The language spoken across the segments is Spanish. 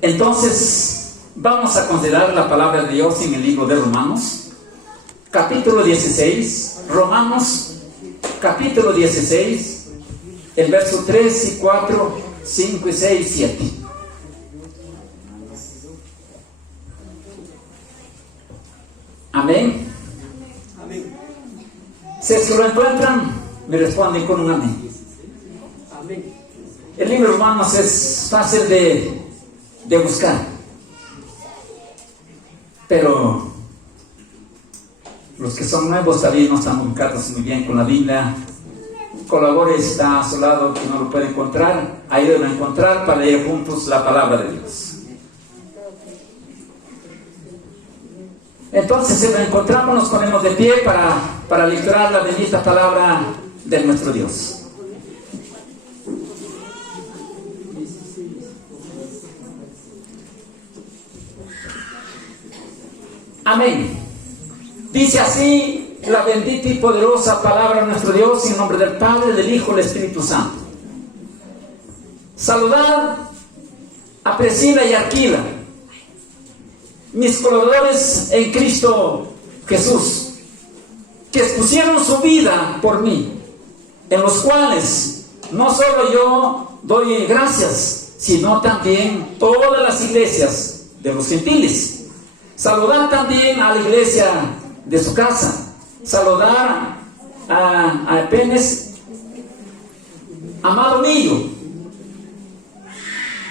Entonces, vamos a considerar la palabra de Dios en el libro de Romanos, capítulo 16. Romanos, capítulo 16, el verso 3 y 4, 5 y 6 y 7. Amén. Amén. Si es que lo encuentran, me responden con un amén. Amén. El libro de Romanos es fácil de buscar, pero los que son nuevos todavía no están ubicados muy bien con la Biblia. Colabore, está a su lado, que no lo puede encontrar, ahí lo va a encontrar para leer juntos la palabra de Dios. Entonces, si lo encontramos, nos ponemos de pie para lecturar la bendita palabra de nuestro Dios. Amén. Dice así la bendita y poderosa palabra de nuestro Dios, en nombre del Padre, del Hijo y del Espíritu Santo. Saludad a Priscila y Aquila, mis colaboradores en Cristo Jesús, que expusieron su vida por mí, en los cuales no solo yo doy gracias, sino también todas las iglesias de los gentiles. Saludar también a la iglesia de su casa. Saludar a Epenes, amado mío,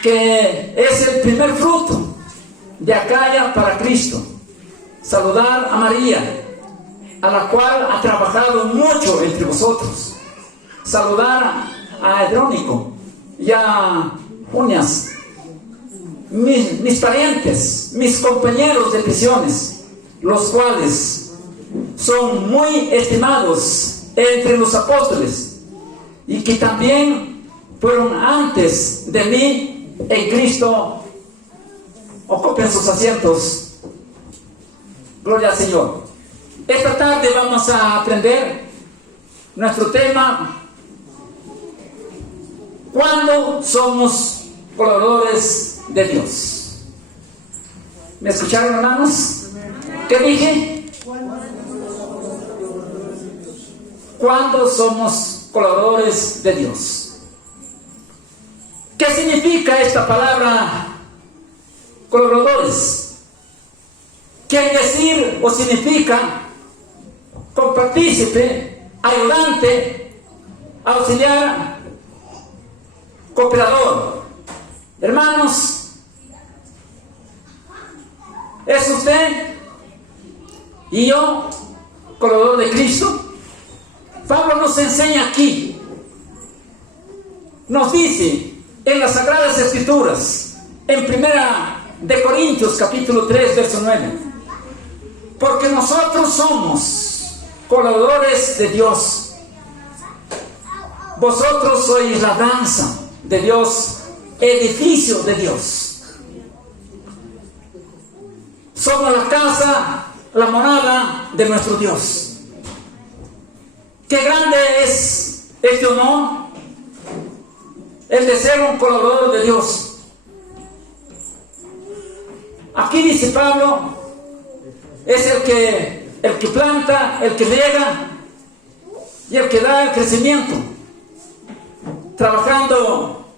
que es el primer fruto de Acaya para Cristo. Saludar a María, a la cual ha trabajado mucho entre vosotros. Saludar a Edrónico y a Junias, mis parientes, mis compañeros de prisiones, los cuales son muy estimados entre los apóstoles y que también fueron antes de mí en Cristo. Ocupen sus asientos. Gloria al Señor. Esta tarde vamos a aprender nuestro tema: ¿cuándo somos colaboradores de Dios? ¿Me escucharon, hermanos? ¿Qué dije? ¿Cuándo somos colaboradores de Dios? ¿Qué significa esta palabra colaboradores? Quiere decir o significa compartícipe, ayudante, auxiliar, cooperador. Hermanos, ¿es usted y yo colaborador de Cristo? Pablo nos enseña aquí, nos dice en las Sagradas Escrituras, en 1 de Corintios capítulo 3 verso 9, porque nosotros somos colaboradores de Dios. Vosotros sois la danza de Dios, edificio de Dios. Somos la casa, la morada de nuestro Dios. Qué grande es este honor, el de ser un colaborador de Dios. Aquí dice Pablo, es el que planta, el que riega y el que da el crecimiento, trabajando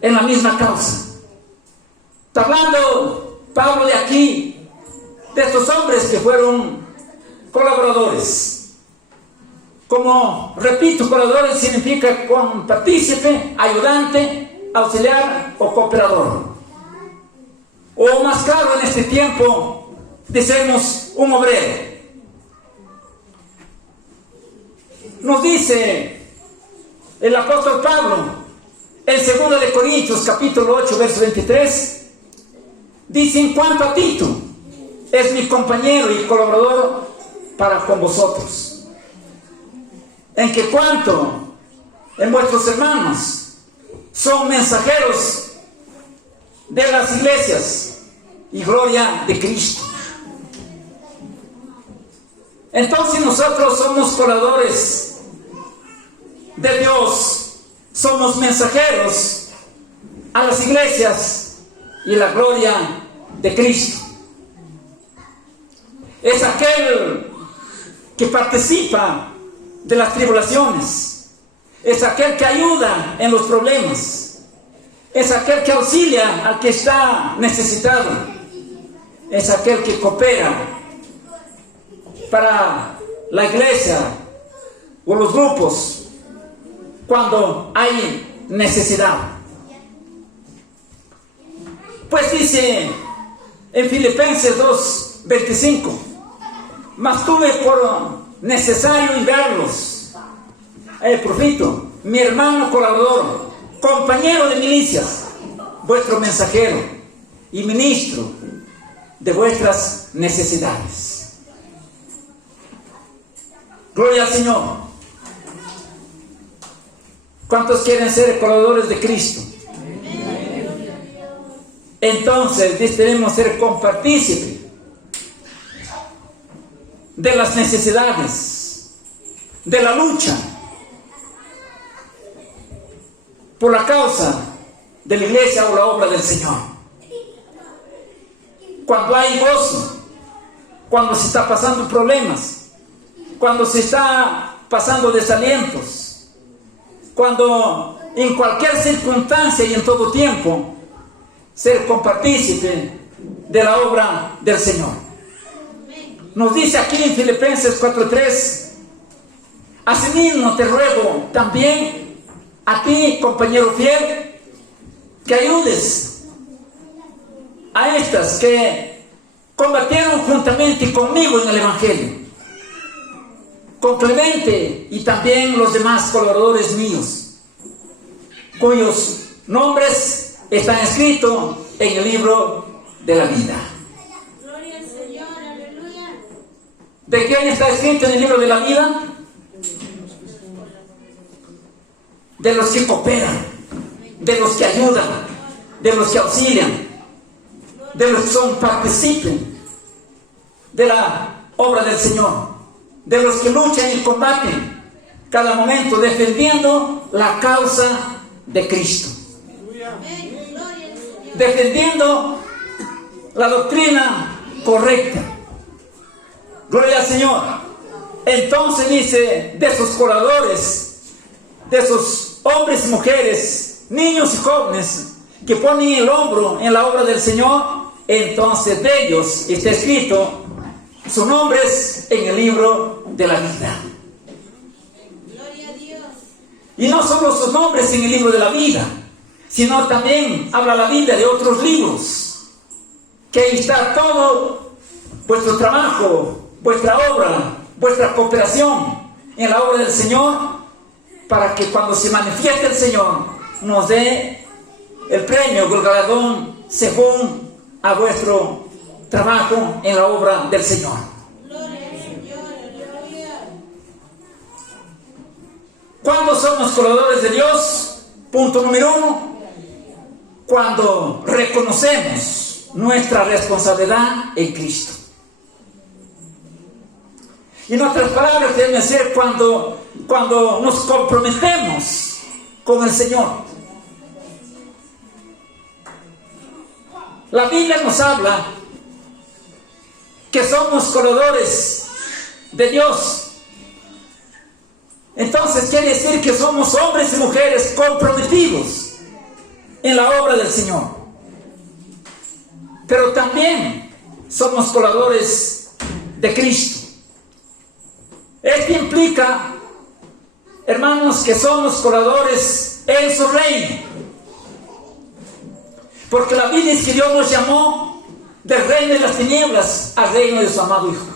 en la misma causa. Está hablando Pablo de aquí, de estos hombres que fueron colaboradores. Como repito, colaboradores significa partícipe, ayudante, auxiliar o cooperador. O más claro en este tiempo, decimos un obrero. Nos dice el apóstol Pablo en 2 de Corintios capítulo 8 verso 23, dice: en cuanto a Tito, es mi compañero y colaborador para con vosotros, en que cuanto en vuestros hermanos son mensajeros de las iglesias y gloria de Cristo. Entonces nosotros somos colaboradores de Dios, somos mensajeros a las iglesias y la gloria de Cristo. Es aquel que participa de las tribulaciones. Es aquel que ayuda en los problemas. Es aquel que auxilia al que está necesitado. Es aquel que coopera para la iglesia o los grupos cuando hay necesidad. Pues dice en Filipenses 2:25: mas tuve por necesario enviarlos a Epafrodito, mi hermano colaborador, compañero de milicias, vuestro mensajero y ministro de vuestras necesidades. Gloria al Señor. ¿Cuántos quieren ser colaboradores de Cristo? Entonces debemos ser compartícipes de las necesidades, de la lucha por la causa de la iglesia o la obra del Señor. Cuando hay gozo, cuando se está pasando problemas, cuando se está pasando desalientos, cuando en cualquier circunstancia y en todo tiempo, ser compartícipe de la obra del Señor. Nos dice aquí en Filipenses 4:3: asimismo te ruego también a ti, compañero fiel, que ayudes a estas que combatieron juntamente conmigo en el Evangelio, con Clemente y también los demás colaboradores míos, cuyos nombres están escritos en el libro de la vida. Gloria al Señor, aleluya. ¿De quién está escrito en el libro de la vida? De los que cooperan, de los que ayudan, de los que auxilian, de los que son participen de la obra del Señor, de los que luchan y combaten cada momento defendiendo la causa de Cristo, defendiendo la doctrina correcta. Gloria al Señor. Entonces dice, de esos colaboradores, de esos hombres y mujeres, niños y jóvenes que ponen el hombro en la obra del Señor, entonces de ellos está escrito sus nombres en el libro de la vida. Gloria a Dios. Y no solo sus nombres en el libro de la vida, sino también habla la Biblia de otros libros, que ahí está todo vuestro trabajo, vuestra obra, vuestra cooperación en la obra del Señor, para que cuando se manifieste el Señor nos dé el premio, el galardón, según a vuestro trabajo en la obra del Señor. Gloria al Señor, aleluya. ¿Cuándo somos colaboradores de Dios? Punto número 1. Cuando reconocemos nuestra responsabilidad en Cristo. Y en otras palabras, debe ser cuando nos comprometemos con el Señor. La Biblia nos habla que somos colaboradores de Dios. Entonces quiere decir que somos hombres y mujeres comprometidos en la obra del Señor. Pero también somos colaboradores de Cristo. Esto implica, hermanos, que somos colaboradores en su reino. Porque la Biblia dice que Dios nos llamó del reino de las tinieblas al reino de su amado Hijo.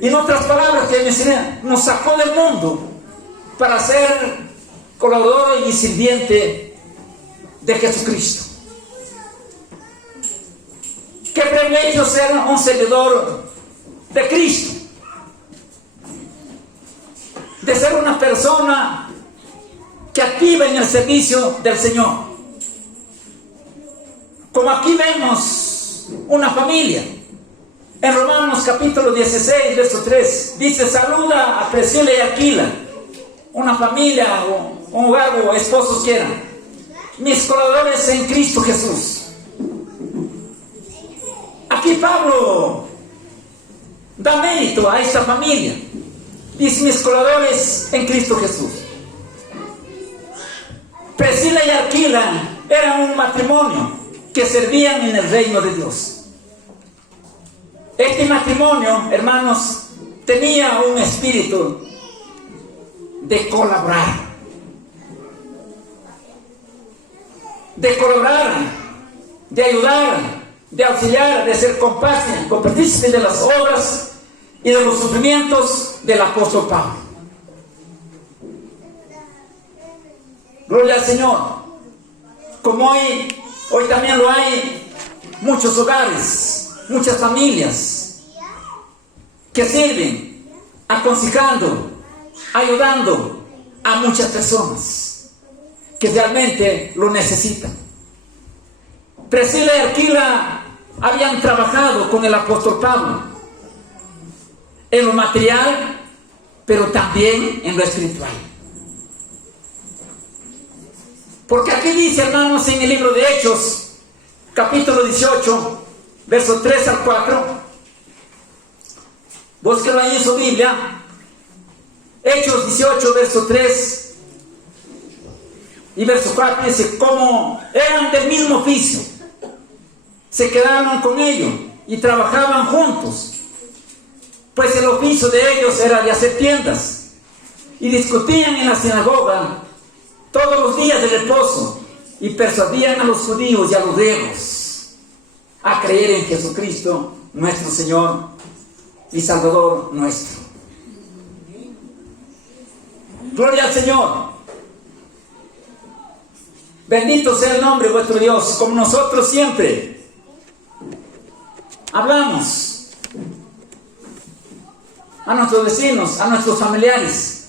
Y en otras palabras, que nos sacó del mundo para ser colaborador y sirviente de Jesucristo. Qué privilegio ser un servidor de Cristo, de ser una persona que activa en el servicio del Señor. Como aquí vemos una familia. En Romanos capítulo 16, verso 3, dice: saluda a Priscila y Aquila, una familia o un hogar o esposos que eran mis colaboradores en Cristo Jesús. Pablo da mérito a esta familia. Dice: mis colaboradores en Cristo Jesús. Priscila y Aquila eran un matrimonio que servían en el reino de Dios. Este matrimonio, hermanos, tenía un espíritu de colaborar, de ayudar, de auxiliar, de ser compartícipe de las obras y de los sufrimientos del apóstol Pablo. Gloria al Señor. Como hoy también lo hay, muchos hogares, muchas familias que sirven, aconsejando, ayudando a muchas personas que realmente lo necesitan. Priscila y Aquila habían trabajado con el apóstol Pablo en lo material, pero también en lo espiritual. Porque aquí dice, hermanos, en el libro de Hechos, capítulo 18, versos 3 al 4, búsquenlo ahí en su Biblia. Hechos 18, verso 3 y verso 4, dice: como eran del mismo oficio, se quedaron con ellos y trabajaban juntos, pues el oficio de ellos era de hacer tiendas, y discutían en la sinagoga todos los días de reposo, y persuadían a los judíos y a los griegos a creer en Jesucristo, nuestro Señor y Salvador nuestro. Gloria al Señor. Bendito sea el nombre de vuestro Dios. Como nosotros siempre hablamos a nuestros vecinos, a nuestros familiares,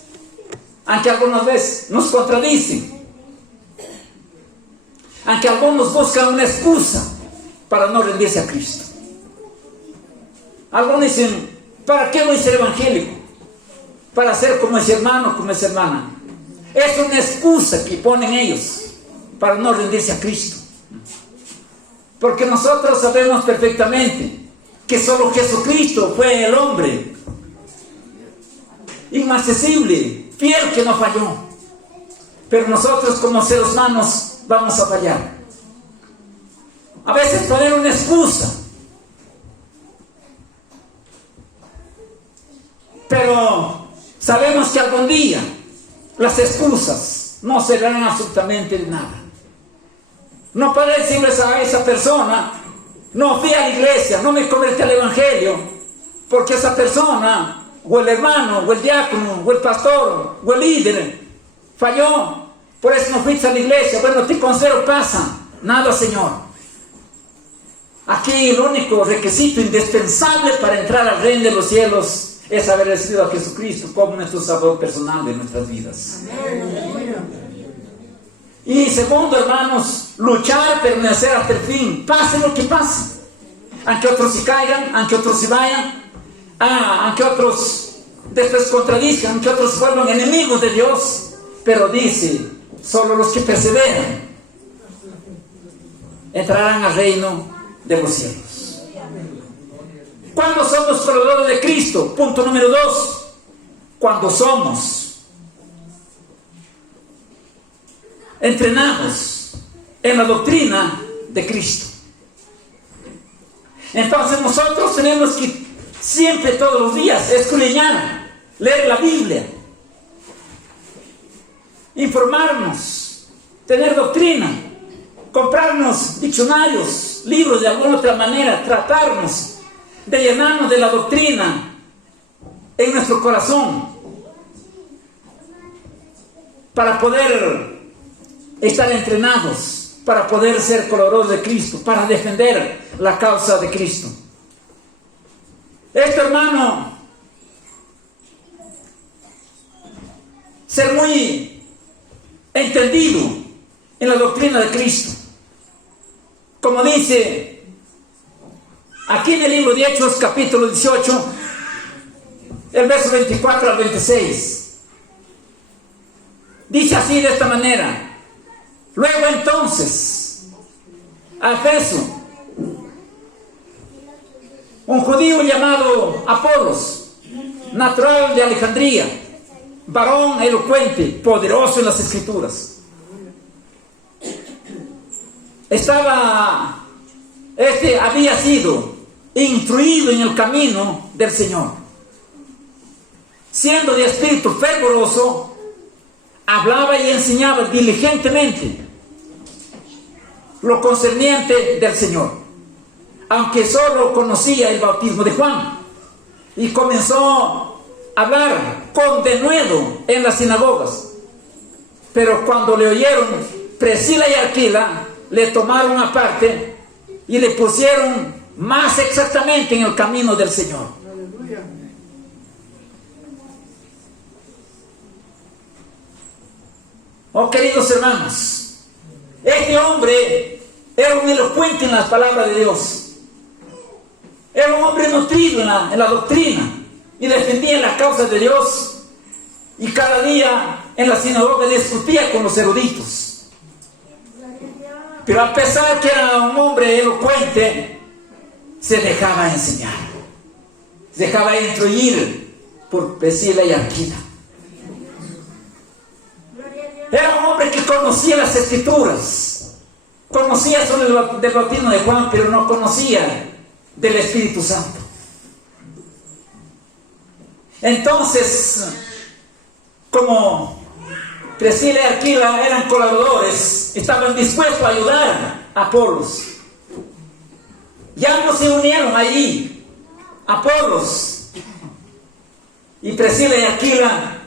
aunque algunas veces nos contradicen, aunque algunos buscan una excusa para no rendirse a Cristo. Algunos dicen: ¿para qué voy a ser evangélico? Para ser como ese hermano, como esa hermana. Es una excusa que ponen ellos para no rendirse a Cristo. Porque nosotros sabemos perfectamente que solo Jesucristo fue el hombre inaccesible, fiel, que no falló. Pero nosotros como seres humanos vamos a fallar. A veces poner una excusa, pero sabemos que algún día las excusas no serán absolutamente de nada. No puede decirles a esa persona: no fui a la iglesia, no me convertí al evangelio, porque esa persona, o el hermano, o el diácono, o el pastor, o el líder falló, por eso no fuiste a la iglesia. Bueno, te considero pasa. Nada, Señor. Aquí el único requisito indispensable para entrar al reino de los cielos es haber recibido a Jesucristo como nuestro Salvador personal de nuestras vidas. Y segundo, hermanos, luchar, permanecer hasta el fin, pase lo que pase. Aunque otros se caigan, aunque otros se vayan, aunque otros después contradizcan, aunque otros se vuelvan enemigos de Dios. Pero dice: solo los que perseveran entrarán al reino de los cielos. ¿Cuándo somos colaboradores de Cristo? Punto número 2. Cuando somos entrenados en la doctrina de Cristo. Entonces nosotros tenemos que siempre, todos los días, escudriñar, leer la Biblia, informarnos, tener doctrina, comprarnos diccionarios, libros de alguna otra manera, tratarnos de llenarnos de la doctrina en nuestro corazón para poder estar entrenados, para poder ser colaboradores de Cristo, para defender la causa de Cristo. Esto, hermano, ser muy entendido en la doctrina de Cristo. Como dice aquí en el libro de Hechos, capítulo 18, el verso 24 al 26. Dice así, de esta manera: luego entonces, a Efeso, un judío llamado Apolos, natural de Alejandría, varón elocuente, poderoso en las Escrituras. Había sido instruido en el camino del Señor. Siendo de espíritu fervoroso, hablaba y enseñaba diligentemente lo concerniente del Señor, aunque solo conocía el bautismo de Juan, y comenzó a hablar con denuedo en las sinagogas. Pero cuando le oyeron Priscila y Aquila, le tomaron aparte y le pusieron más exactamente en el camino del Señor. Oh, queridos hermanos, este hombre era un elocuente en las palabras de Dios. Era un hombre nutrido en la doctrina y defendía la causa de Dios. Y cada día en la sinagoga discutía con los eruditos. Pero a pesar que era un hombre elocuente, se dejaba enseñar, se dejaba instruir por Priscila y Aquila. Era un hombre que conocía las Escrituras, conocía sobre el bautismo de Juan, pero no conocía del Espíritu Santo. Entonces, como Priscila y Aquila eran colaboradores, estaban dispuestos a ayudar a Apolos. Ya no se unieron allí, Apolos y Priscila y Aquila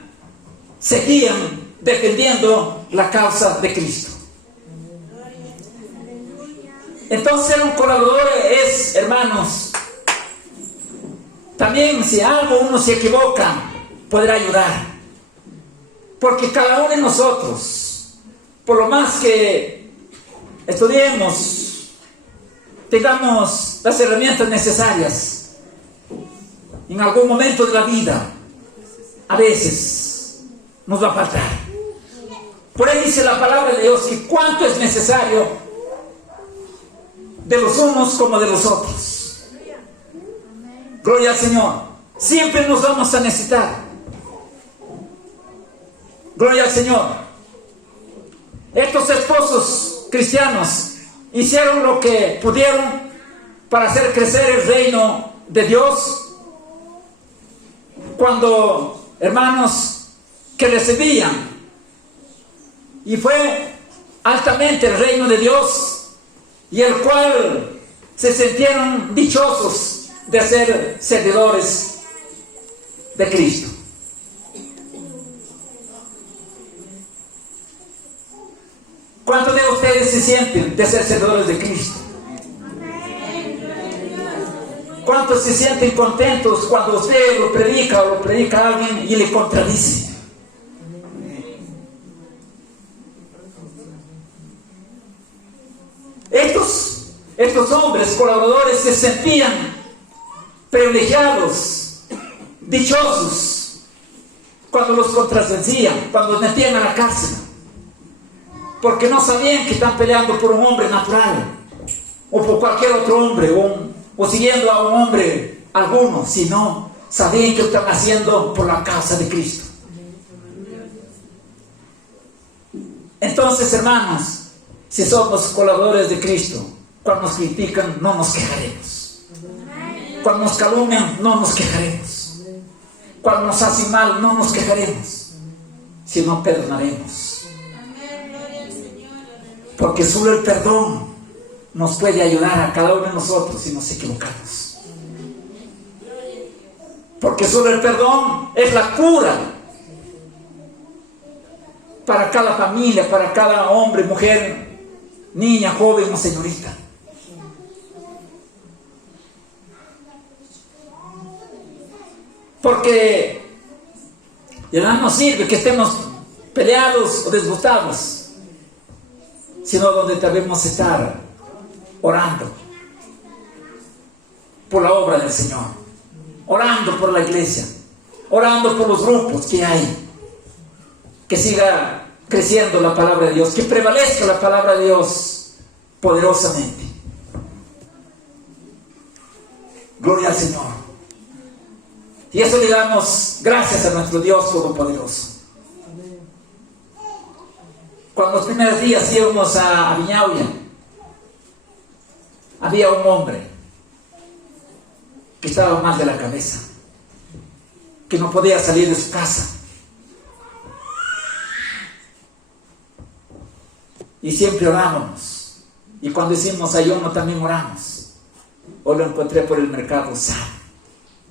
seguían defendiendo la causa de Cristo. Entonces ser un colaborador es, hermanos, también si algo uno se equivoca, poder ayudar. Porque cada uno de nosotros, por lo más que estudiemos, tengamos las herramientas necesarias, en algún momento de la vida, a veces nos va a faltar. Por ahí dice la palabra de Dios que cuánto es necesario de los unos como de los otros. Gloria al Señor. Siempre nos vamos a necesitar. Gloria al Señor. Estos esposos cristianos hicieron lo que pudieron para hacer crecer el reino de Dios. Cuando, hermanos, que recibían, y fue altamente el reino de Dios, y el cual se sintieron dichosos de ser servidores de Cristo. ¿Cuántos de ustedes se sienten de ser servidores de Cristo? ¿Cuántos se sienten contentos cuando usted lo predica o lo predica a alguien y le contradice? Estos hombres colaboradores se sentían privilegiados, dichosos, cuando los contradecían, cuando los metían a la cárcel, porque no sabían que están peleando por un hombre natural o por cualquier otro hombre o siguiendo a un hombre alguno, sino sabían que lo están haciendo por la causa de Cristo. Entonces, hermanos, si somos colaboradores de Cristo, cuando nos critican no nos quejaremos, cuando nos calumnian no nos quejaremos, cuando nos hacen mal no nos quejaremos, sino perdonaremos, porque solo el perdón nos puede ayudar a cada uno de nosotros si nos equivocamos, porque solo el perdón es la cura para cada familia, para cada hombre, mujer, niña, joven o señorita. Porque de nada nos sirve que estemos peleados o disgustados, sino donde debemos estar orando por la obra del Señor, orando por la iglesia, orando por los grupos que hay, que siga creciendo la palabra de Dios, que prevalezca la palabra de Dios poderosamente. Gloria al Señor. Y eso le damos gracias a nuestro Dios Todopoderoso. Cuando los primeros días íbamos a Viñauya, había un hombre que estaba mal de la cabeza, que no podía salir de su casa. Y siempre orábamos. Y cuando hicimos ayuno también oramos. Hoy lo encontré por el mercado sano.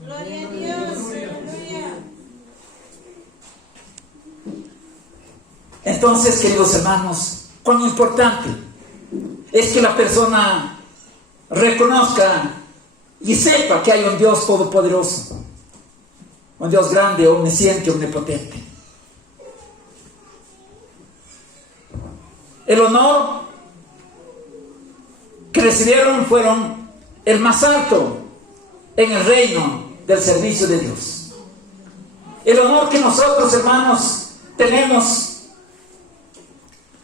Gloria a Dios. Aleluya. Entonces, queridos hermanos, cuán importante es que la persona reconozca y sepa que hay un Dios todopoderoso, un Dios grande, omnisciente, omnipotente. El honor que recibieron fueron el más alto en el reino del servicio de Dios. El honor que nosotros, hermanos, tenemos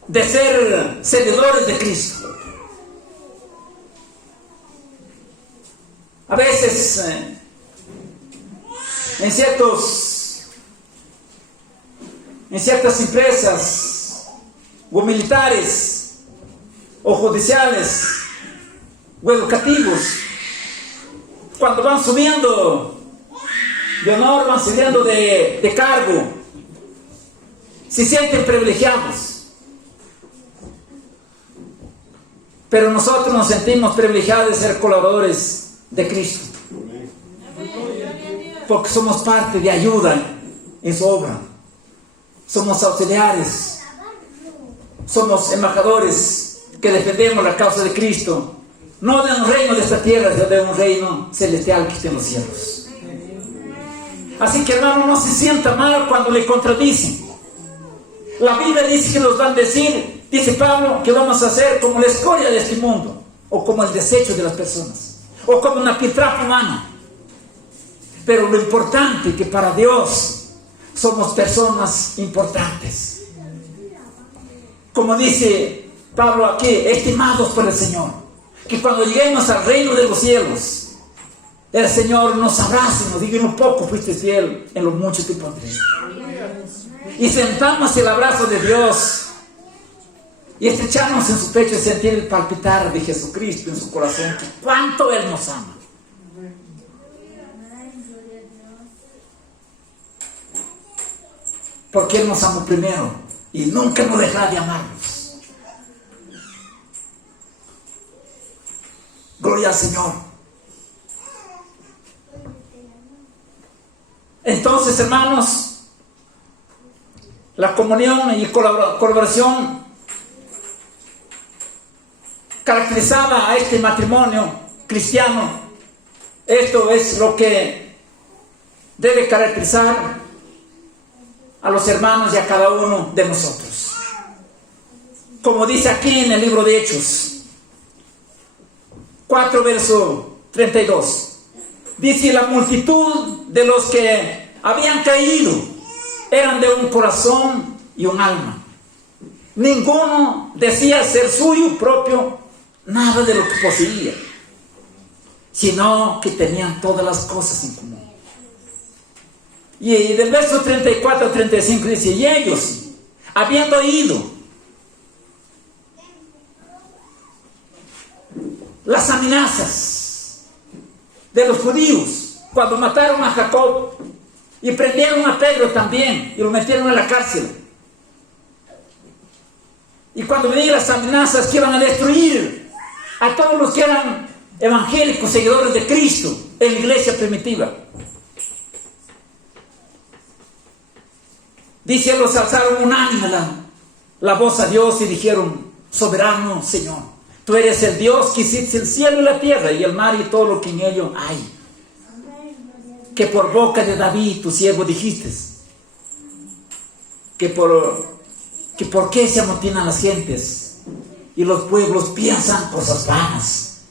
de ser seguidores de Cristo. A veces en ciertas empresas o militares o judiciales o educativos, cuando van subiendo de honor, van subiendo de cargo, se sienten privilegiados. Pero nosotros nos sentimos privilegiados de ser colaboradores de Cristo, porque somos parte de ayuda en su obra, somos auxiliares, somos embajadores que defendemos la causa de Cristo, no de un reino de esta tierra, sino de un reino celestial que está en los cielos. Así que, hermano, no se sienta mal cuando le contradicen. La Biblia dice que nos van a decir, dice Pablo, que vamos a ser como la escoria de este mundo, o como el desecho de las personas, o como una piltrafa humana. Pero lo importante es que para Dios somos personas importantes. Como dice Pablo aquí, estimados por el Señor, que cuando lleguemos al reino de los cielos, el Señor nos abrace y nos diga: en lo poco fuiste fiel, en lo mucho te pondré. Y sentamos el abrazo de Dios y estrechamos en su pecho y sentir el palpitar de Jesucristo en su corazón, que cuánto Él nos ama. Porque Él nos amó primero y nunca nos dejará de amarnos. Gloria al Señor. Entonces, hermanos, la comunión y colaboración caracterizaba a este matrimonio cristiano. Esto es lo que debe caracterizar a los hermanos y a cada uno de nosotros. Como dice aquí en el libro de Hechos 4, verso 32. Dice: la multitud de los que habían caído eran de un corazón y un alma. Ninguno decía ser suyo propio nada de lo que poseía, sino que tenían todas las cosas en común. Y del verso 34 al 35 dice: y ellos, habiendo oído las amenazas de los judíos cuando mataron a Jacob y prendieron a Pedro también y lo metieron a la cárcel, y cuando venían las amenazas que iban a destruir a todos los que eran evangélicos, seguidores de Cristo en la iglesia primitiva, dice: los alzaron unánime la voz a Dios y dijeron: soberano Señor, tú eres el Dios que hiciste el cielo y la tierra y el mar y todo lo que en ello hay, que por boca de David tu siervo dijiste que por qué se amotinan las gentes y los pueblos piensan cosas vanas,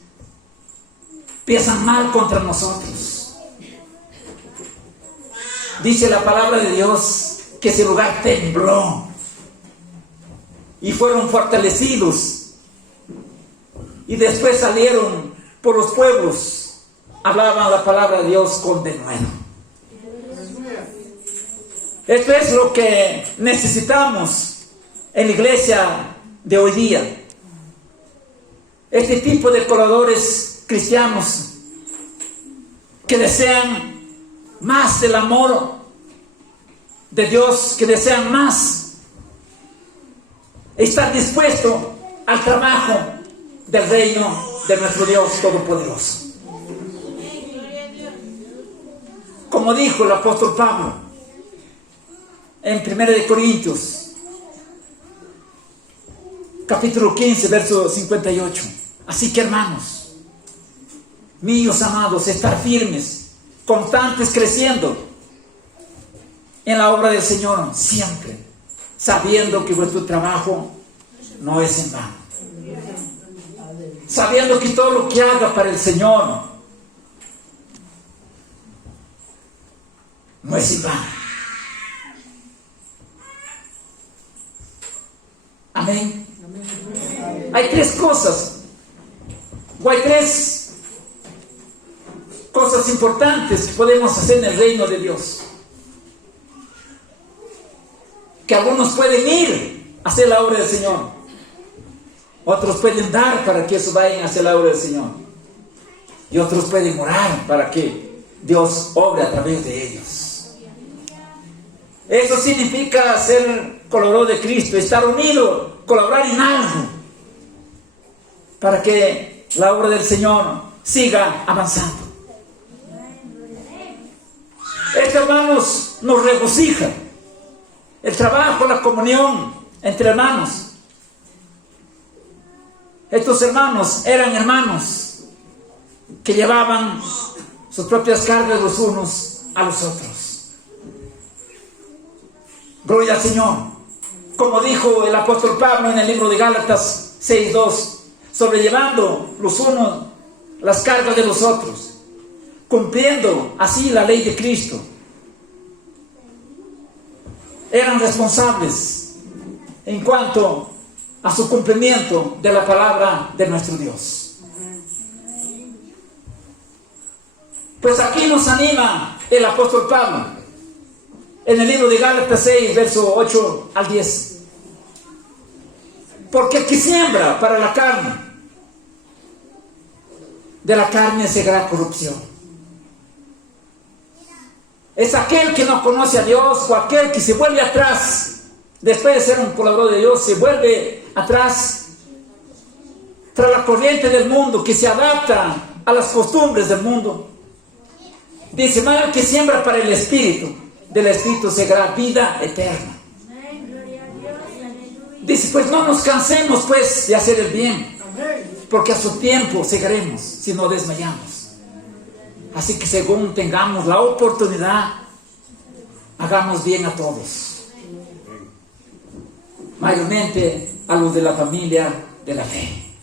piensan mal contra nosotros. Dice la palabra de Dios que ese lugar tembló y fueron fortalecidos, y después salieron por los pueblos hablaban la palabra de Dios con denuedo. Esto es lo que necesitamos en la iglesia de hoy día. Este tipo de colaboradores cristianos que desean más del amor de Dios, que desean más estar dispuesto al trabajo del reino de nuestro Dios Todopoderoso. Como dijo el apóstol Pablo en 1 Corintios capítulo 15, verso 58. Así que, hermanos míos amados, estar firmes, constantes, creciendo en la obra del Señor, siempre sabiendo que vuestro trabajo no es en vano, sabiendo que todo lo que haga para el Señor no es en vano. Amén. Hay tres cosas, o hay tres cosas importantes que podemos hacer en el reino de Dios, que algunos pueden ir a hacer la obra del Señor, otros pueden dar para que eso vayan a hacer la obra del Señor, y otros pueden orar para que Dios obre a través de ellos. Eso significa ser colaborador de Cristo, estar unido, colaborar en algo para que la obra del Señor siga avanzando. Esto, hermanos, nos regocija. El trabajo, la comunión entre hermanos. Estos hermanos eran hermanos que llevaban sus propias cargas los unos a los otros. Gloria al Señor. Como dijo el apóstol Pablo en el libro de Gálatas 6:2, sobrellevando los unos las cargas de los otros, cumpliendo así la ley de Cristo. Eran responsables en cuanto a su cumplimiento de la palabra de nuestro Dios. Pues aquí nos anima el apóstol Pablo en el libro de Gálatas 6, verso 8 al 10. Porque el que siembra para la carne, de la carne segará corrupción. Es aquel que no conoce a Dios, o aquel que se vuelve atrás, después de ser un colaborador de Dios, se vuelve atrás, tras la corriente del mundo, que se adapta a las costumbres del mundo. Dice, más el que siembra para el Espíritu, del Espíritu segará vida eterna. Dice, pues no nos cansemos pues de hacer el bien, porque a su tiempo segaremos si no desmayamos. Así que según tengamos la oportunidad, hagamos bien a todos, mayormente a los de la familia de la fe.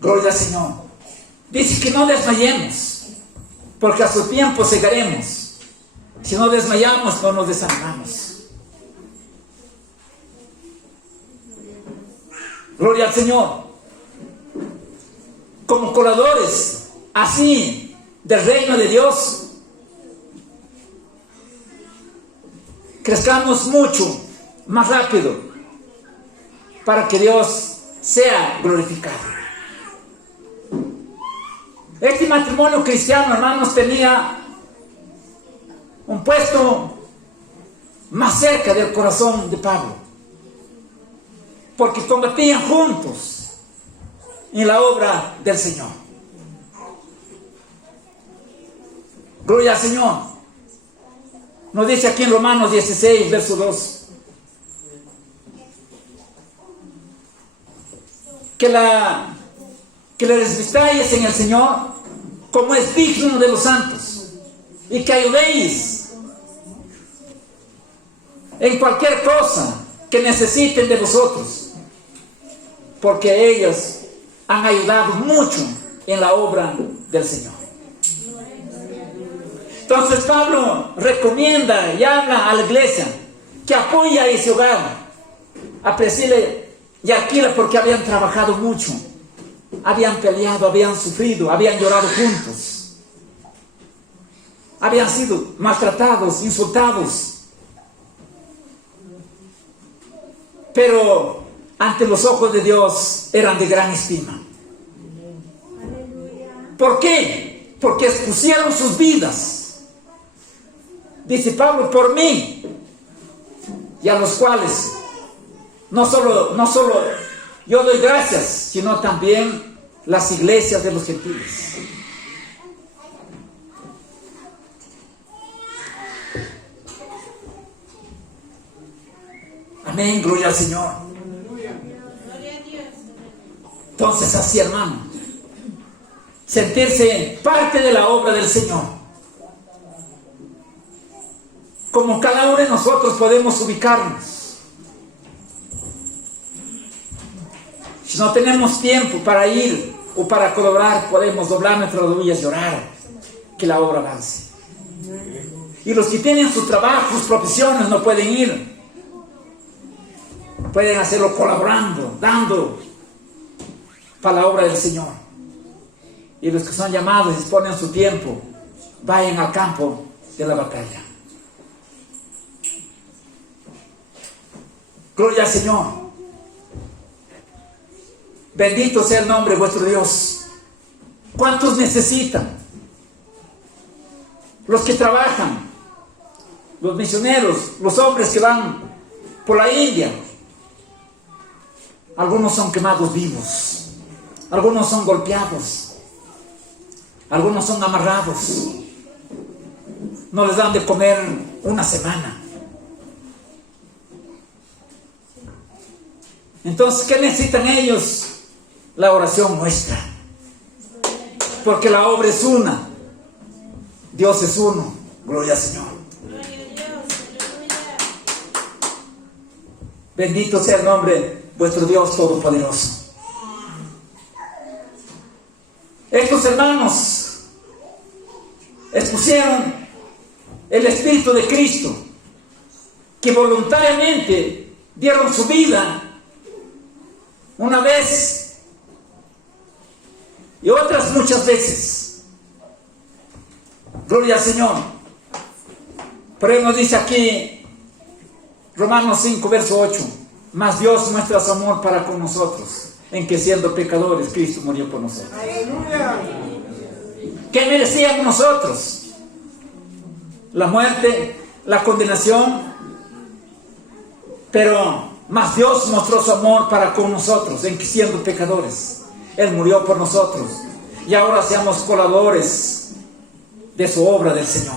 Gloria al Señor. Dice que no desmayemos, porque a su tiempo segaremos. Si no desmayamos, no nos desanimamos. Gloria al Señor. Como colaboradores así del reino de Dios, crezcamos mucho más rápido para que Dios sea glorificado. Este matrimonio cristiano, hermanos, tenía un puesto más cerca del corazón de Pablo, porque combatían juntos en la obra del Señor. Gloria al Señor. Nos dice aquí en Romanos 16, verso 2, que les vistáis en el Señor como es digno de los santos, y que ayudéis en cualquier cosa que necesiten de vosotros, porque ellos han ayudado mucho en la obra del Señor. Entonces Pablo recomienda y habla a la iglesia que apoye a ese hogar, a Priscila y Aquila, porque habían trabajado mucho habían peleado, habían sufrido, habían llorado juntos. Habían sido maltratados, insultados. Pero ante los ojos de Dios eran de gran estima. ¿Por qué? Porque expusieron sus vidas. Dice Pablo, por mí, y a los cuales no solo yo doy gracias, sino también las iglesias de los gentiles. Amén, gloria al Señor. Gloria a Dios. Entonces así, hermano, sentirse parte de la obra del Señor. Como cada uno de nosotros podemos ubicarnos. Si no tenemos tiempo para ir o para colaborar, podemos doblar nuestras rodillas y orar que la obra avance. Y los que tienen su trabajo, sus profesiones, no pueden ir. Pueden hacerlo colaborando, dando para la obra del Señor. Y los que son llamados, disponen su tiempo, vayan al campo de la batalla. Gloria al Señor. Bendito sea el nombre de vuestro Dios. ¿Cuántos necesitan? Los que trabajan, los misioneros, los hombres que van por la India. Algunos son quemados vivos, algunos son golpeados, algunos son amarrados, no les dan de comer una semana. Entonces, ¿qué necesitan ellos? La oración nuestra, porque la obra es una, Dios es uno. Gloria al Señor. Gloria a Dios. Aleluya. Bendito sea el nombre de vuestro Dios Todopoderoso. Estos hermanos expusieron el Espíritu de Cristo, que voluntariamente dieron su vida una vez y otras muchas veces. Gloria al Señor. Por eso nos dice aquí Romanos 5, verso 8: mas Dios muestra su amor para con nosotros, en que siendo pecadores, Cristo murió por nosotros. Aleluya. ¿Qué merecíamos nosotros? La muerte, la condenación. Pero mas Dios mostró su amor para con nosotros, en que siendo pecadores, Él murió por nosotros. Y ahora seamos colaboradores de su obra del Señor.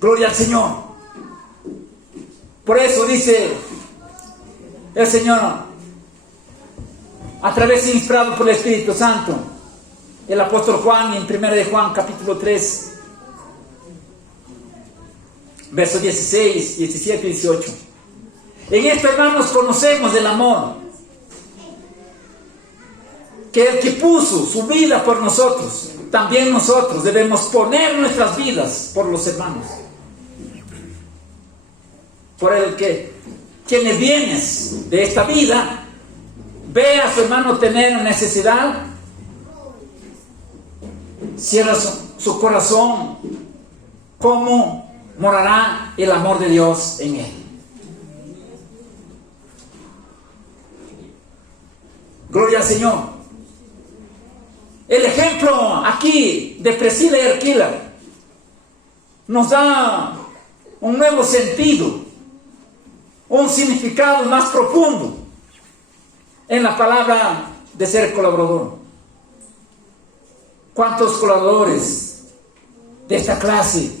Gloria al Señor. Por eso dice el Señor, a través inspirado por el Espíritu Santo, el apóstol Juan, en 1 de Juan capítulo 3, versos 16, 17 y 18. En esto, hermanos, conocemos el amor que el que puso su vida por nosotros, también nosotros debemos poner nuestras vidas por los hermanos. Por el que quienes bienes de esta vida ve a su hermano tener necesidad, cierra su corazón, ¿cómo morará el amor de Dios en él? Gloria al Señor. El ejemplo aquí de Priscila y Aquila nos da un nuevo sentido, un significado más profundo en la palabra de ser colaborador. ¿Cuántos colaboradores de esta clase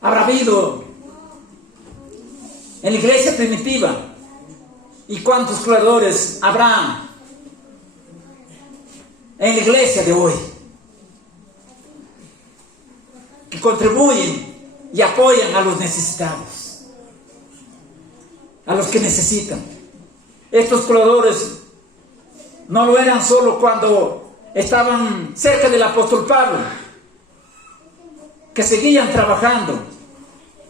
habrá habido en la iglesia primitiva? ¿Y cuántos colaboradores habrá en la iglesia de hoy que contribuyen y apoyan a los necesitados, a los que necesitan? Estos colaboradores no lo eran solo cuando estaban cerca del apóstol Pablo, que seguían trabajando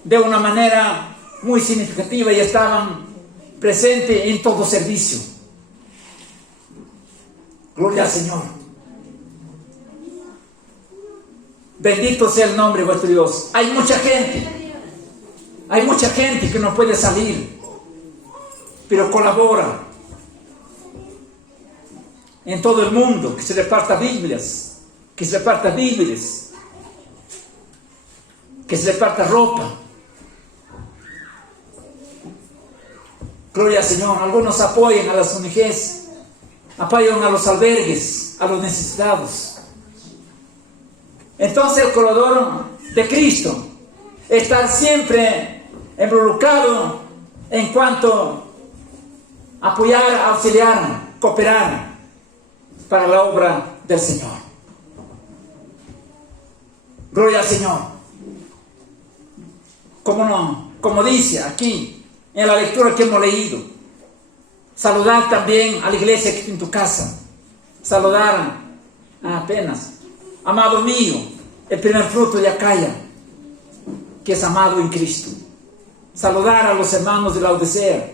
de una manera muy significativa y estaban presente en todo servicio. Gloria al Señor. Bendito sea el nombre de vuestro Dios. Hay mucha gente que no puede salir, pero colabora en todo el mundo, que se reparta Biblias, que se reparta víveres, que se reparta ropa. Gloria al Señor. Algunos apoyan a las ONGs, apoyan a los albergues, a los necesitados. Entonces el colaborador de Cristo está siempre involucrado en cuanto a apoyar, auxiliar, cooperar para la obra del Señor. Gloria al Señor. Como dice aquí en la lectura que hemos leído, saludar también a la iglesia que está en tu casa. Saludar apenas, amado mío, el primer fruto de Acaya, que es amado en Cristo. Saludar a los hermanos de Laodicea,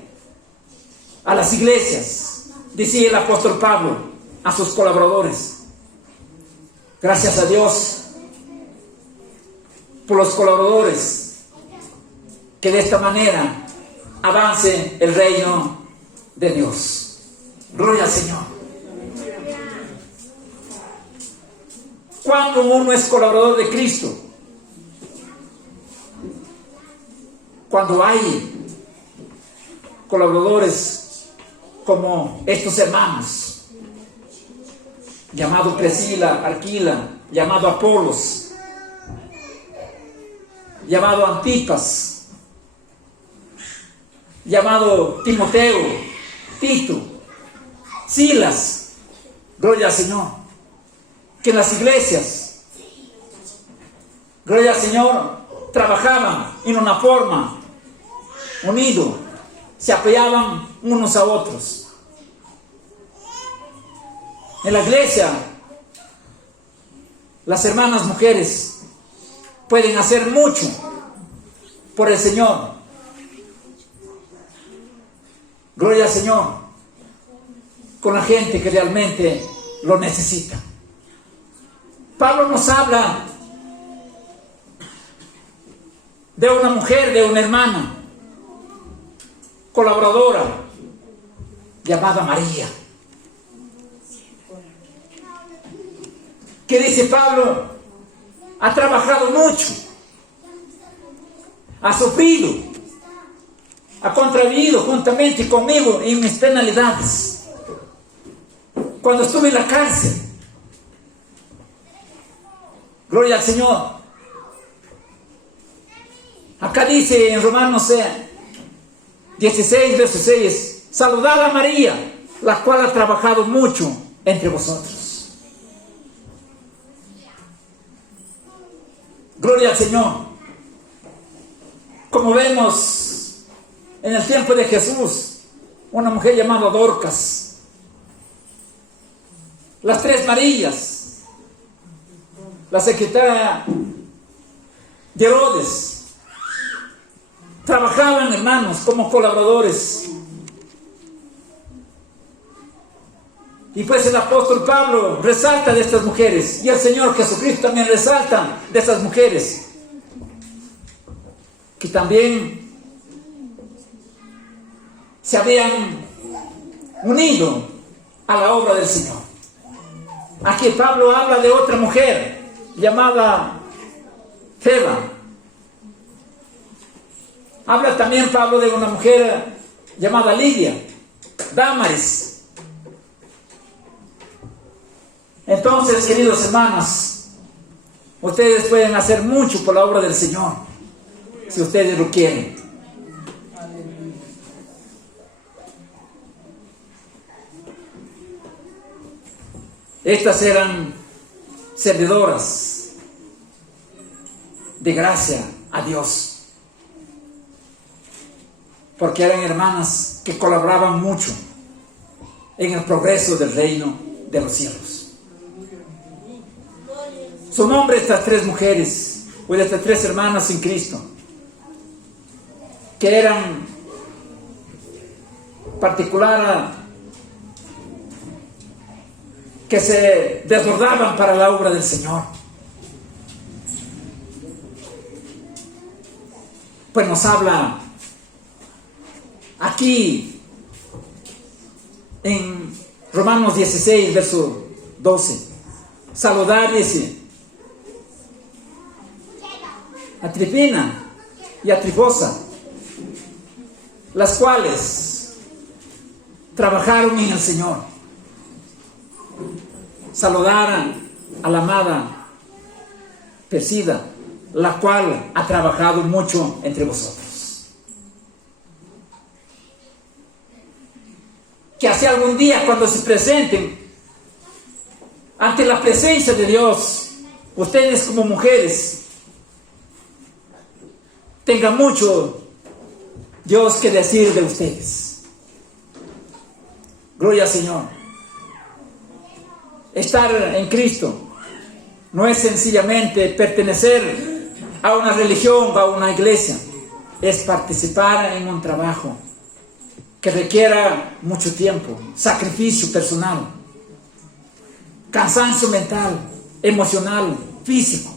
a las iglesias, decía el apóstol Pablo, a sus colaboradores. Gracias a Dios por los colaboradores, que de esta manera avance el reino de Dios. Gloria al Señor. Cuando uno es colaborador de Cristo, cuando hay colaboradores como estos hermanos, llamado Priscila, Aquila, llamado Apolos, llamado Antipas, llamado Timoteo, Tito, Silas, gloria al Señor, que en las iglesias, gloria al Señor, trabajaban en una forma unido, se apoyaban unos a otros. En la iglesia, las hermanas mujeres pueden hacer mucho por el Señor. Gloria al Señor, con la gente que realmente lo necesita. Pablo nos habla de una mujer, de una hermana colaboradora llamada María. ¿Qué dice Pablo? Ha trabajado mucho, ha sufrido, ha contraído juntamente conmigo en mis penalidades. Cuando estuve en la cárcel, gloria al Señor. Acá dice en Romanos 16, verso 6, saludad a María, la cual ha trabajado mucho entre vosotros. Gloria al Señor. Como vemos en el tiempo de Jesús, una mujer llamada Dorcas, las tres Marías, la secretaria de Herodes, trabajaban, hermanos, como colaboradores. Y pues el apóstol Pablo resalta de estas mujeres, y el Señor Jesucristo también resalta de estas mujeres, que también se habían unido a la obra del Señor. Aquí Pablo habla de otra mujer llamada Feba. Habla también Pablo de una mujer llamada Lidia, Dámaris. Entonces, queridos hermanos, ustedes pueden hacer mucho por la obra del Señor, si ustedes lo quieren. Estas eran servidoras de gracia a Dios, porque eran hermanas que colaboraban mucho en el progreso del reino de los cielos. Su nombre, estas tres mujeres, o de estas tres hermanas en Cristo, que eran particular que se desbordaban para la obra del Señor. Pues nos habla aquí en Romanos 16, verso 12. Saludar, dice, a Trifina y a Trifosa, las cuales trabajaron en el Señor. Saludar a la amada Persida, la cual ha trabajado mucho entre vosotros. Que hace algún día, cuando se presenten ante la presencia de Dios, ustedes como mujeres, tengan mucho Dios que decir de ustedes. Gloria al Señor. Estar en Cristo no es sencillamente pertenecer a una religión o a una iglesia, es participar en un trabajo que requiera mucho tiempo, sacrificio personal, cansancio mental, emocional, físico,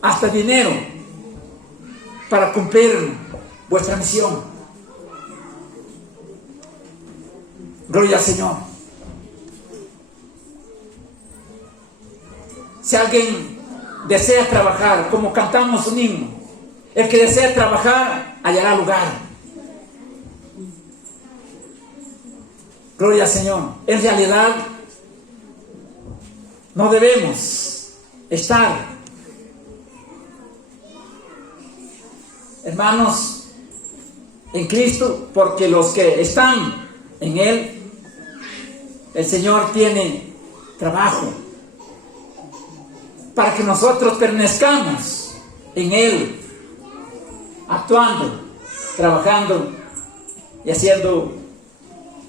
hasta dinero para cumplir vuestra misión. Gloria al Señor. Si alguien desea trabajar, como cantamos un himno, el que desea trabajar hallará lugar. Gloria al Señor. En realidad, no debemos estar, hermanos, en Cristo, porque los que están en Él, el Señor tiene trabajo para que nosotros permanezcamos en Él, actuando, trabajando y haciendo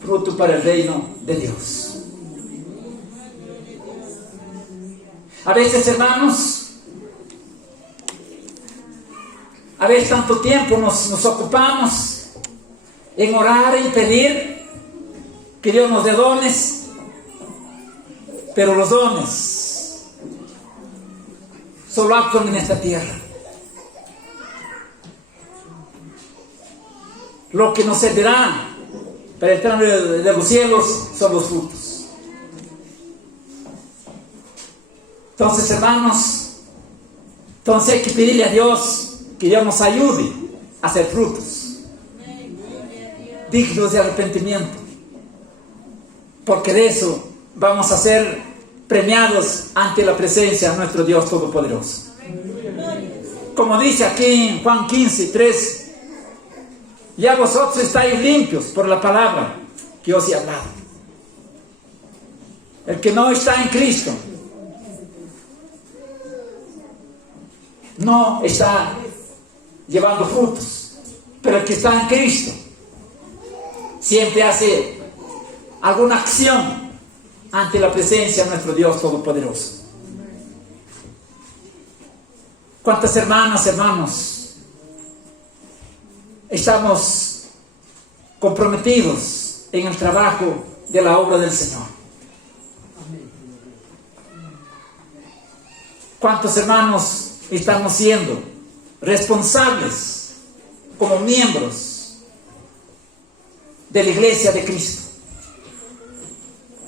fruto para el reino de Dios. A veces, hermanos, a veces tanto tiempo nos ocupamos en orar, en pedir que Dios nos dé dones, pero los dones solo actúan en esta tierra. Lo que nos servirá para entrar de los cielos son los frutos. Entonces, hermanos, hay que pedirle a Dios que Dios nos ayude a hacer frutos dignos de arrepentimiento, porque de eso vamos a ser premiados ante la presencia de nuestro Dios Todopoderoso. Como dice aquí en Juan 15, 3, ya vosotros estáis limpios por la palabra que os he hablado. El que no está en Cristo no está llevando frutos, pero el que está en Cristo siempre hace alguna acción ante la presencia de nuestro Dios Todopoderoso. ¿Cuántas hermanas, hermanos, estamos comprometidos en el trabajo de la obra del Señor? ¿Cuántos hermanos estamos siendo responsables como miembros de la iglesia de Cristo?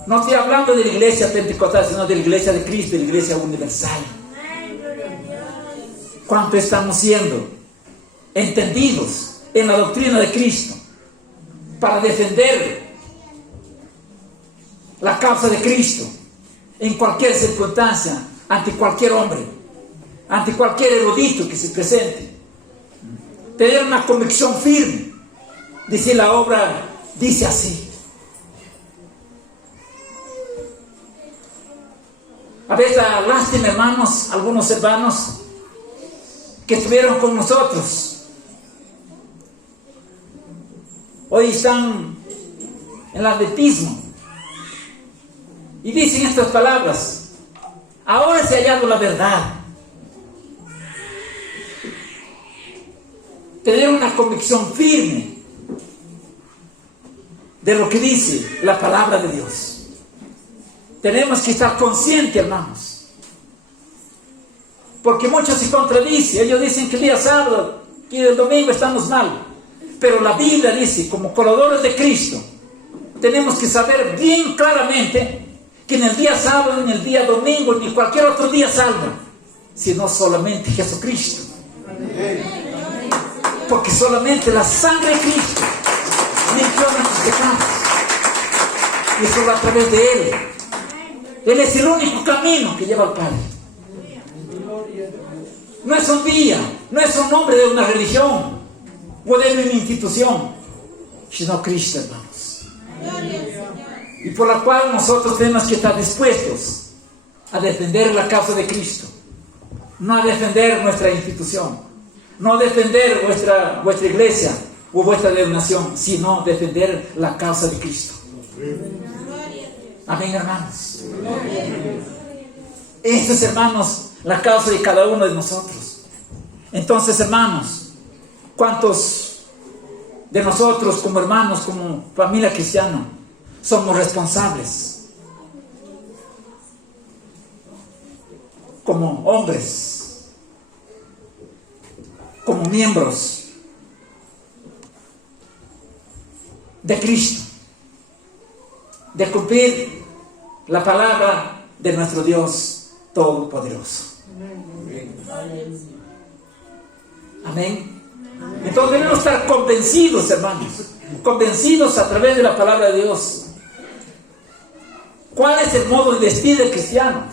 No estoy hablando de la iglesia pentecostal, sino de la iglesia de Cristo, de la iglesia universal. ¿Cuánto estamos siendo entendidos en la doctrina de Cristo para defender la causa de Cristo en cualquier circunstancia, ante cualquier hombre, ante cualquier erudito que se presente? Tener una convicción firme, dice la obra, dice así. A veces da lástima, hermanos, algunos hermanos que estuvieron con nosotros, hoy están en el atletismo y dicen estas palabras: ahora se ha hallado la verdad. Tener una convicción firme de lo que dice la palabra de Dios. Tenemos que estar conscientes, hermanos. Porque muchos se contradicen. Ellos dicen que el día sábado y el domingo estamos mal. Pero la Biblia dice, como colaboradores de Cristo, tenemos que saber bien claramente que en el día sábado, en el día domingo, ni cualquier otro día salva, sino solamente Jesucristo. Porque solamente la sangre de Cristo limpió nuestros pecados. Y solo a través de Él. Él es el único camino que lleva al Padre. No es un día, no es un nombre de una religión o de una institución, sino Cristo, hermanos. Y por la cual nosotros tenemos que estar dispuestos a defender la causa de Cristo. No a defender nuestra institución, no a defender vuestra iglesia o vuestra denominación, sino defender la causa de Cristo. Amén, hermanos. Esta es, hermanos, la causa de cada uno de nosotros. Entonces, hermanos, ¿cuántos de nosotros como hermanos, como familia cristiana, somos responsables? Como hombres, como miembros de Cristo, de cumplir la palabra de nuestro Dios Todopoderoso. Amén. Entonces debemos estar convencidos, hermanos, convencidos a través de la palabra de Dios. ¿Cuál es el modo de vestir del cristiano?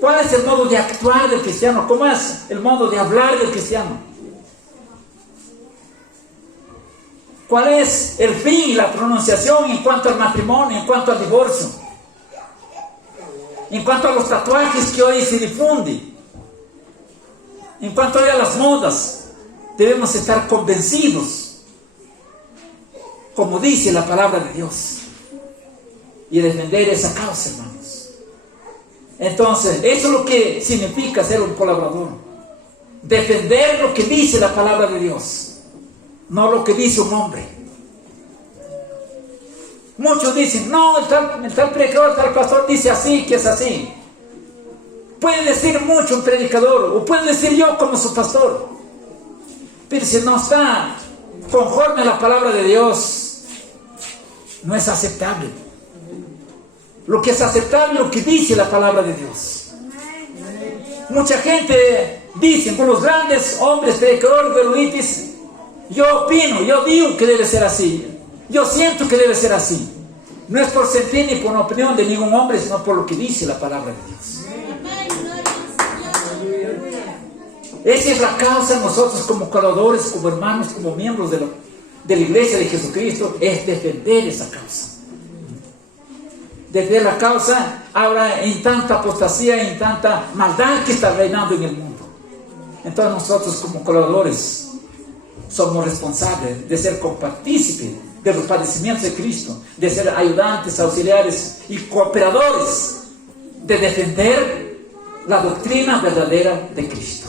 ¿Cuál es el modo de actuar del cristiano? ¿Cómo es el modo de hablar del cristiano? ¿Cuál es el fin y la pronunciación en cuanto al matrimonio, en cuanto al divorcio? En cuanto a los tatuajes que hoy se difunden, en cuanto a las modas, debemos estar convencidos, como dice la palabra de Dios, y defender esa causa, hermanos. Entonces, eso es lo que significa ser un colaborador. Defender lo que dice la palabra de Dios, no lo que dice un hombre. Muchos dicen, no, el tal predicador, el tal pastor dice así, que es así. Puede decir mucho un predicador, o puede decir yo como su pastor. Pero si no está conforme a la palabra de Dios, no es aceptable. Lo que es aceptable es lo que dice la palabra de Dios. Mucha gente dice, con los grandes hombres predicadores, eruditos, yo opino, yo digo que debe ser así. Yo siento que debe ser así. No es por sentir ni por una opinión de ningún hombre, sino por lo que dice la palabra de Dios. Esa es la causa de nosotros como colaboradores, como hermanos, como miembros de la iglesia de Jesucristo, es defender esa causa. Defender la causa ahora en tanta apostasía, en tanta maldad que está reinando en el mundo. Entonces nosotros como colaboradores somos responsables de ser compartícipes de los padecimientos de Cristo, de ser ayudantes, auxiliares y cooperadores, de defender la doctrina verdadera de Cristo.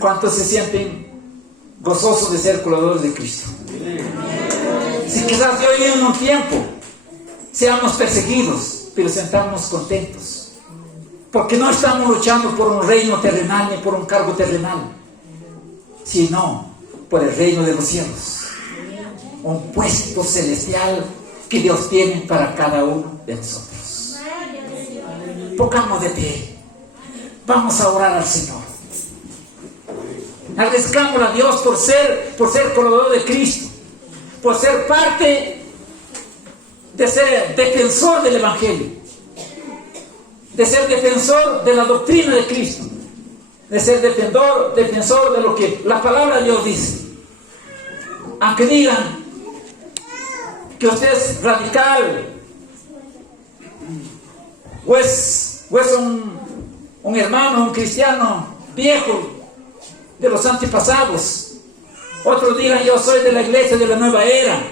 ¿Cuántos se sienten gozosos de ser colaboradores de Cristo? Si quizás de hoy en un tiempo seamos perseguidos, pero sentamos contentos, porque no estamos luchando por un reino terrenal ni por un cargo terrenal, sino por el reino de los cielos, un puesto celestial que Dios tiene para cada uno de nosotros. Pongamos de pie, vamos a orar al Señor. Agradezcamos a Dios por ser colaborador de Cristo, por ser parte de ser defensor del Evangelio, de ser defensor de la doctrina de Cristo, de ser defensor de lo que la palabra de Dios dice. Aunque digan que usted es radical o es un hermano, un cristiano viejo de los antepasados, otros digan yo soy de la iglesia de la nueva era,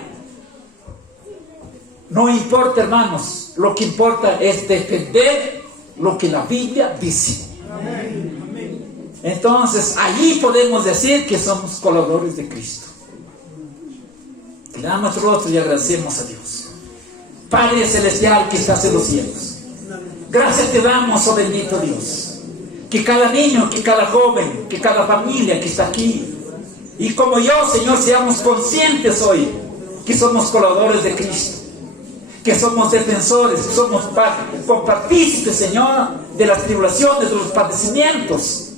no importa, hermanos, lo que importa es defender lo que la Biblia dice. Entonces allí podemos decir que somos colaboradores de Cristo. Le damos nuestro rostro y agradecemos a Dios. Padre celestial que estás en los cielos, gracias te damos, oh bendito Dios, que cada niño, que cada joven, que cada familia que está aquí, y como yo, Señor, seamos conscientes hoy que somos colaboradores de Cristo, que somos defensores, que somos compartícipes, Señor, de las tribulaciones, de los padecimientos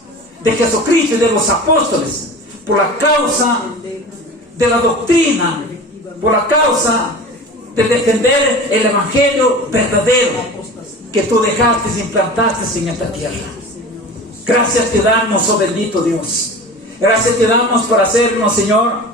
de Jesucristo y de los apóstoles, por la causa de la doctrina, por la causa de defender el evangelio verdadero que tú dejaste y implantaste en esta tierra. Gracias te damos, oh bendito Dios. Gracias te damos por hacernos, Señor,